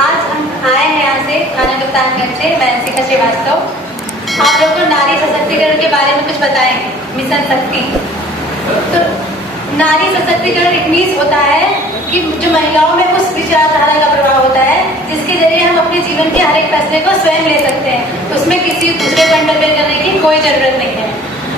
आज हम आए हैं यहाँ से थाना कप्तानगंज से, मैं शिखा श्रीवास्तव। आप लोग को नारी सशक्तिकरण के बारे में कुछ बताएंगे, मिशन शक्ति। तो नारी सशक्तिकरण एक मीन्स होता है कि जो महिलाओं में कुछ विचारधारा का प्रभाव होता है, जिसके जरिए हम अपने जीवन के हर एक फैसले को स्वयं ले सकते हैं। तो उसमें किसी दूसरे पर इंटरफेयर करने की कोई जरूरत नहीं है।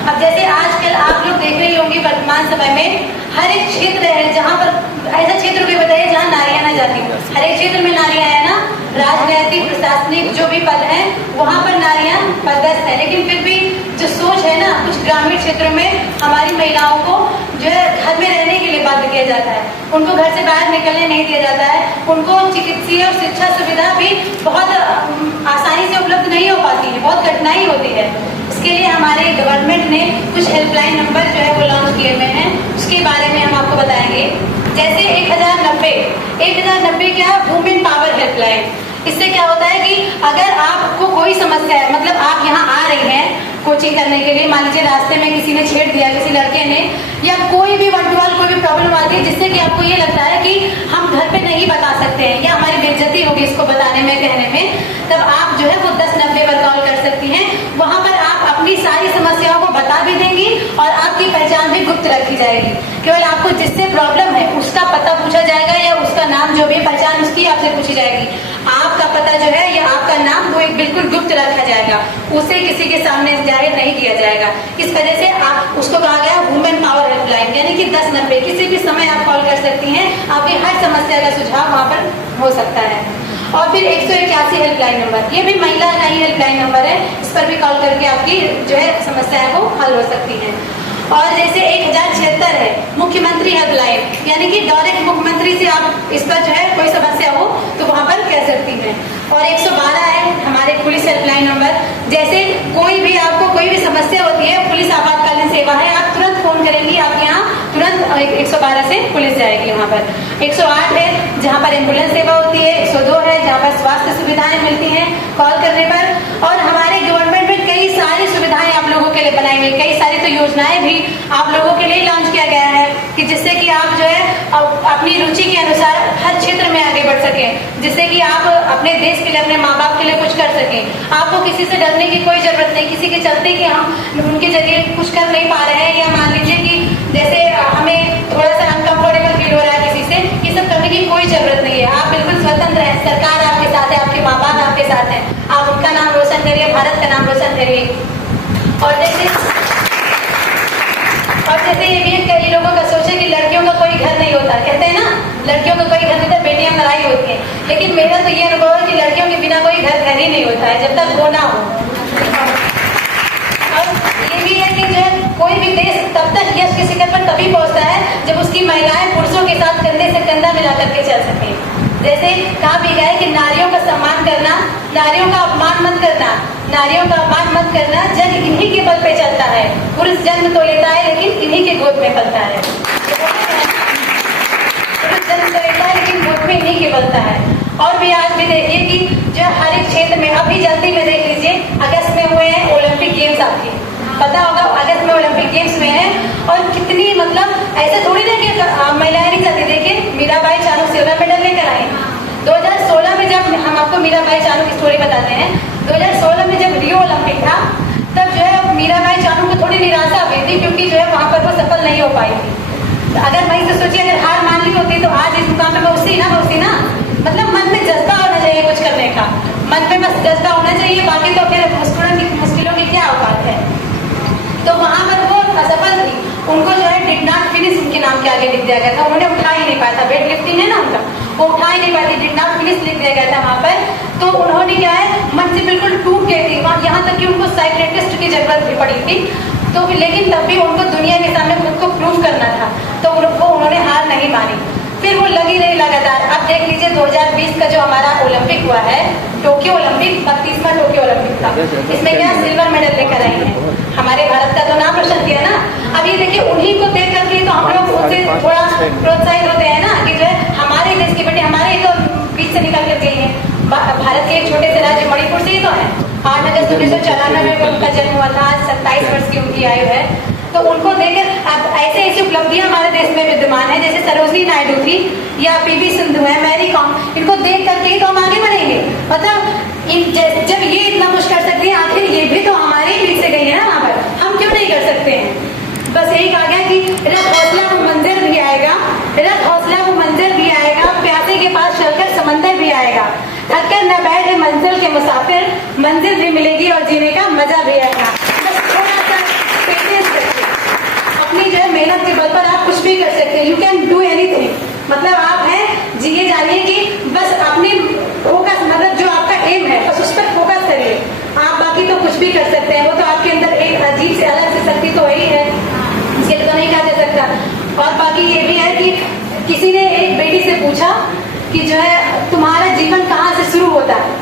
अब जैसे आजकल आप लोग देख रही होंगी वर्तमान समय में हर एक क्षेत्र है जहाँ पर, ऐसा क्षेत्र भी बताइए जहाँ नारियां ना जाती हो। हर एक क्षेत्र में नारियां है ना, राजनैतिक प्रशासनिक जो भी पद है वहाँ पर नारियां पदस्थ है। लेकिन फिर भी जो सोच है ना, कुछ ग्रामीण क्षेत्रों में हमारी महिलाओं को जो है घर में रहने के लिए बाध्य किया जाता है, उनको घर से बाहर निकलने नहीं दिया जाता है, उनको चिकित्सीय और शिक्षा सुविधा भी बहुत आसानी से उपलब्ध नहीं हो पाती है, बहुत कठिनाई होती है। इसके लिए हमारे गवर्नमेंट ने कुछ हेल्पलाइन नंबर जो है वो लॉन्च किए हुए हैं, उसके बारे में हम आपको बताएंगे। जैसे 1090 क्या, वुमेन पावर हेल्पलाइन। इससे क्या होता है कि अगर आपको कोई समस्या है, मतलब आप यहाँ आ रही हैं कोचिंग करने के लिए, मान लीजिए रास्ते में किसी ने छेड़ दिया, किसी लड़के ने, या कोई भी वनटुअल कोई भी प्रॉब्लम आती है जिससे कि आपको ये लगता है कि हम घर पे नहीं बता सकते हैं या हमारी बेइज्जती होगी इसको बताने में, कहने में, तब आप जो है वो 1090 पर कॉल कर सकती हैं। वहां पर आप अपनी सारी समस्याओं को बता भी देंगी और आपकी पहचान भी गुप्त रखी जाएगी। केवल आपको जिससे प्रॉब्लम है उसका पता पूछा जाएगा या उसका नाम जो भी पहचान उसकी आपसे पूछी जाएगी। आपका पता जो है या आपका नाम वो एक बिल्कुल गुप्त रखा जाएगा, उसे किसी के सामने जाहिर नहीं किया जाएगा। इस वजह से आप उसको कहा गया वुमेन पावर हेल्पलाइन, यानी कि 1090 किसी भी समय आप कॉल कर सकती हैं, आपकी हर समस्या का सुझाव वहाँ पर हो सकता है। और फिर 181 हेल्पलाइन नंबर, ये भी महिला का ही हेल्पलाइन नंबर है, इस पर भी कॉल करके आपकी जो है समस्या है वो हल हो सकती है। और जैसे 1076 है मुख्यमंत्री हेल्पलाइन, यानी कि डायरेक्ट मुख्यमंत्री से आप इस पर जो है कोई समस्या हो तो वहां पर कह सकती हैं। और 112 है हमारे पुलिस हेल्पलाइन नंबर। जैसे कोई भी आपको कोई भी समस्या होती है, पुलिस आपातकालीन सेवा है, आप तुरंत फोन करेंगी, आप यहाँ तुरंत 112 से पुलिस जाएगी वहाँ पर। 108 है जहाँ पर एम्बुलेंस सेवा होती है। 102 है जहाँ पर स्वास्थ्य सुविधाएं मिलती हैं कॉल करने पर। और हमारे गवर्नमेंट में कई सारी सुविधाएं आप लोगों के लिए बनाई गई, कई सारी तो योजनाएं भी आप लोगों के लिए लॉन्च किया गया है कि जिससे कि आप जो है अपनी रुचि के अनुसार हर क्षेत्र में आगे बढ़ सकें, जिससे कि आप अपने देश के लिए, अपने माँ बाप के लिए कुछ कर सकें। आपको किसी से डरने की कोई जरूरत नहीं, किसी के चलते कि हम उनके जरिए कुछ कर नहीं पा रहे हैं, या मान लीजिए कि जैसे हमें थोड़ा सा अनकंफर्टेबल फील हो रहा है किसी से, ये सब करने की कोई जरूरत नहीं है। आप बिल्कुल स्वतंत्र हैं, सरकार आपके साथ है, आपके माँ बाप आपके साथ हैं, आप उनका नाम रोशन करिए, भारत का नाम रोशन करिए। और जैसे ये भी कई लोगों का सोच है कि लड़कियों का कोई घर नहीं होता, कहते हैं ना लड़कियों का कोई घर नहीं होता, बेटियां लड़ाई होती हैं, लेकिन मेरा तो ये अनुभव है कि लड़कियों के बिना कोई घर ही नहीं होता है जब तक वो ना हो। और ये भी है कि जो है कोई भी देश तब तक यश के शिखर पर तभी पहुंचता है जब उसकी महिलाएं पुरुषों के साथ कंधे से कंधा मिला करके चल सके। जैसे कहा भी गया है कि नारियों का सम्मान करना, नारियों का अपमान मत करना, नारियों का अपमान मत करना, जग इन्हीं के बल पे चलता है, पुरुष जन्म तो लेता है लेकिन इन्हीं के गोद में पलता है। पुरुष जन्म तो लेता है लेकिन गोद में इन्हीं के पलता है। और भी आज भी देखिए कि जो हर एक क्षेत्र में, अभी जल्दी में देख लीजिए अगस्त में हुए हैं ओलंपिक गेम्स, आपकी पता होगा अगस्त में ओलंपिक गेम्स में है, और कितनी मतलब ऐसे थोड़ी ना कि महिलाएं नहीं जाती। देखिए मीराबाई चानू सिल्वर मेडल लेकर आई। 2016 में जब हम आपको मीराबाई चानू की स्टोरी बताते हैं, 2016 में जब रियो ओलंपिक था तब जो है मीराबाई चानू को थोड़ी निराशा हुई थी, क्योंकि जो है वहां पर वो सफल नहीं हो पाई थी। तो अगर वहीं से सोचिए अगर हार मान ली होती तो आज इस मुकाम पे पहुंचती ना। मतलब मन में जज्बा होना चाहिए कुछ करने का, मन में बस जज्बा होना चाहिए, बाकी तो फिर मुश्किलों की क्या औकात है। तो वहां पर वो असफल थी, उनको जो है डिड नॉट फिनिश उनके नाम के आगे लिख दिया गया था, उन्होंने उठा ही नहीं पाया था, वेट लिफ्टिंग है ना उनका, वो उठा ही नहीं पाई थी, डिड नॉट फिनिश लिख दिया गया था वहां पर। तो उन्होंने क्या है मन से बिल्कुल टूट गई थी, यहाँ तक कि उनको साइकियाट्रिस्ट की जरूरत भी पड़ी थी। तो लेकिन तब भी उनको दुनिया के सामने खुद को प्रूव करना था, तो वो उन्होंने हार नहीं मानी, फिर वो लगी रही लगातार। अब देख लीजिए 2020 का जो हमारा ओलंपिक हुआ है, टोक्यो ओलंपिक, 32वां टोक्यो ओलंपिक था, इसमें क्या सिल्वर मेडल लेकर आई है, हमारे भारत का तो नाम रोशन किया ना। अब ये देखिए उन्हीं को देख करके तो हम लोग उनसे थोड़ा प्रोत्साहित होते हैं ना कि जो है हमारे देश की बेटी हमारे तो बीच से निकल कर गई है। भारत के एक छोटे से राज्य मणिपुर से ही तो है, 8 अगस्त 1994 में उनका जन्म हुआ था, 27 वर्ष की उनकी आयु है। तो उनको देखकर अब ऐसी उपलब्धियां हमारे देश में विद्यमान है, जैसे सरोजनी नायडू थी या पीवी सिंधु है, मैरी कॉम, इनको देख करके ही तो हम आगे बढ़ेंगे। मतलब जब ये इतना कुछ कर सकते हैं, आखिर ये भी तो हमारे पीठ से गई है ना वहां पर, हम क्यों नहीं कर सकते हैं। बस यही कहा गया कि रख हौसला वो मंजर भी आएगा, रख हौसला वो मंजर भी आएगा, प्यासे के पास चलकर समंदर भी आएगा, थककर न बैठे मंजिल के मुसाफिर, मंजिल भी मिलेगी और जीने का मजा भी आएगा। बस थोड़ा सा पेशेंस रखिए, अपनी जो है मेहनत के बल पर आप कुछ भी कर सकते हैं। यू कैन डू एनीथिंग, मतलब आप हैं जिए जानिए कि बस अपनी फोकस, मतलब जो आपका एम है बस उस पर फोकस करिए, आप बाकी तो कुछ भी कर सकते हैं। वो तो आपके अंदर एक अजीब से अलग से शक्ति तो वही है, इसके तो नहीं कहा जा सकता। और बाकी ये भी है कि किसी ने एक बेटी से पूछा कि जो है तुम्हारा जीवन कहाँ से शुरू होता है,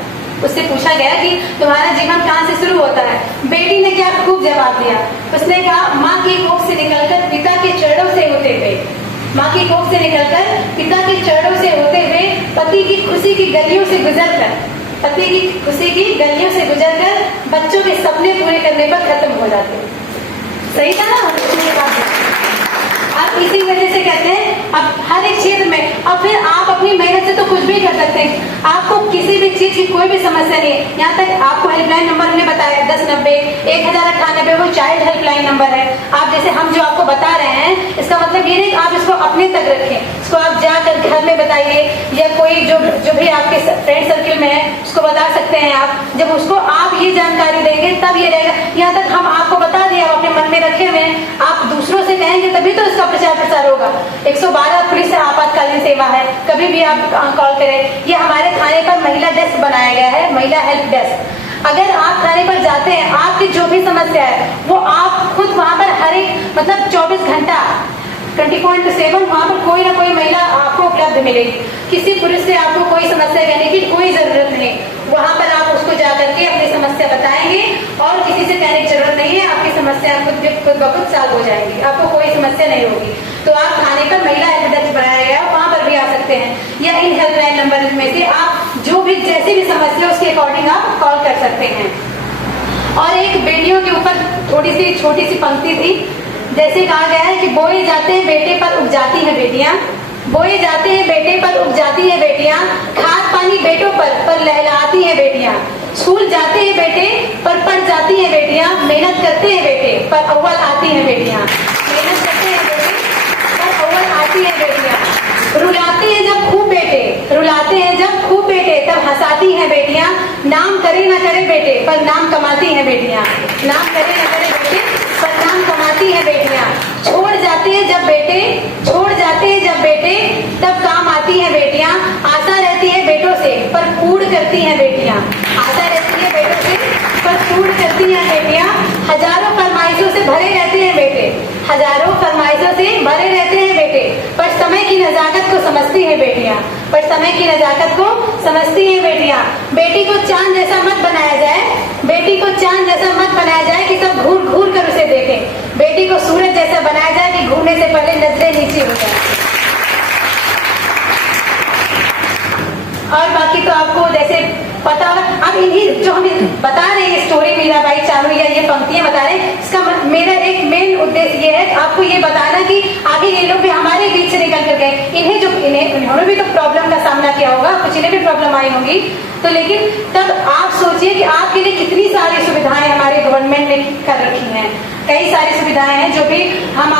उससे पूछा गया कि तुम्हारा जीवन कहाँ से शुरू होता है। बेटी ने क्या खूब जवाब दिया, उसने कहा माँ की कोख से निकलकर पिता के चरणों से होते हुए, माँ की कोख से निकलकर पिता के चरणों से होते हुए, पति की खुशी की गलियों से गुजरकर, पति की खुशी की गलियों से गुजरकर बच्चों के सपने पूरे करने पर खत्म हो जाते हैं। सही था ना। आप इसी वजह से कहते हैं अब हर एक क्षेत्र में, और फिर आप अपनी मेहनत से तो कुछ भी कर सकते हैं। आपको किसी भी चीज की कोई भी समस्या नहीं है, यहाँ तक आपको हेल्पलाइन नंबर हमने बताया 1090 1098, वो चाइल्ड हेल्पलाइन नंबर है। आप जैसे हम जो आपको बता रहे हैं, इसका मतलब ये नहीं कि आप इसको अपने तक रखें, इसको आप जाकर घर में बताइए, या कोई जो भी आपके फ्रेंड सर्किल में है उसको बता सकते हैं आप। जब उसको आप ये जानकारी देंगे तब ये रहेगा। यहाँ तक हम आपको बता दिए, आप अपने मन में रखे हुए हैं, आप दूसरों से कहेंगे तभी तो इसका प्रचार प्रसार होगा। 112 पुलिस आपातकालीन सेवा है, कभी भी आप कॉल करें। ये हमारे थाने पर महिला डेस्क बनाया गया है, महिला हेल्प डेस्क। अगर आप थाने पर जाते हैं, आपकी जो भी समस्या है वो आप खुद वहां पर हर एक मतलब 24 घंटा 24/7 वहां पर कोई ना कोई महिला आपको उपलब्ध मिलेगी। किसी पुरुष से आपको कोई समस्या कहने की कोई जरूरत नहीं, वहां पर आप उसको जाकर के अपनी समस्या बताएंगे और किसी से कहने की जरूरत नहीं है, आपकी समस्या खुद ब खुद सॉल्व हो जाएगी, आपको कोई समस्या नहीं होगी। तो आप थाने पर महिला हेल्प डेस्क बनाया गया, वहां पर भी आ सकते हैं, या इन हेल्पलाइन नंबर में से आप जो भी जैसी भी समस्या उसके अकॉर्डिंग आप कॉल कर सकते हैं। और एक बेटियों के ऊपर थोड़ी सी छोटी सी पंक्ति थी, जैसे कहा गया है कि बोए जाते हैं बेटे पर उग जाती हैं बेटियां, बोए जाते हैं बेटे पर उग जाती हैं बेटियां, खाद पानी बेटों पर लहलाती हैं बेटियां, स्कूल जाते हैं बेटे पर पढ़ जाती हैं बेटियां, मेहनत करते हैं बेटे पर अव्वल आती हैं बेटियां, मेहनत करते हैं बेटे पर अव्वल आती हैं बेटियां, रुलाते हैं जब खूब बेटे, रुलाते हैं जब खूब बेटे तब हंसाती हैं बेटियां, नाम करे ना करे बेटे पर नाम कमाती हैं बेटियां, नाम करे ना करे बेटे पर नाम कमाती हैं बेटियां, छोड़ जाते हैं जब बेटे, छोड़ जाते हैं जब बेटे तब काम आती हैं बेटियां, आशा रहती है बेटों से पर कूड़ करती हैं बेटियां, आशा रहती है बेटों से पर कूड़ करती हैं बेटियां, हजारों फरमाइशों से भरे रहते हैं बेटे, हजारों फरमाइशों से भरे रहते हैं बेटे, पर समय की नजाकत को समझती हैं बेटियां, पर समय की नजाकत को समझती हैं बेटियां, बेटी को चांद जैसा मत बनाया जाए, बेटी को चांद जैसा मत बनाया जाए कि सब घूर घूर कर उसे देखें, बेटी को सूरज जैसा बनाया जाए कि घूरने से पहले नजरें नीचे हो जाए। और बाकी तो आपको जैसे पता होगा, अब इन्हीं जो हम बता रहे हैं स्टोरी मीराबाई चानू या ये पंक्तियां बता रहे हैं, इसका मेरा एक मेन उद्देश्य ये है आपको ये बताना कि आगे ये लोग भी हमारे बीच से निकल कर गए, इन्होंने भी तो प्रॉब्लम का सामना किया होगा, कुछ इन्हें भी प्रॉब्लम आई होगी, तो लेकिन तब आप सोचिए कि आपके लिए कितनी सारी सुविधाएं हमारे गवर्नमेंट ने कर रखी हैं, कई सारी सुविधाएं हैं जो भी हम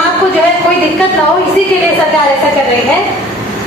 आपको जो है कोई दिक्कत ना हो इसी के लिए सरकार ऐसा कर रही है।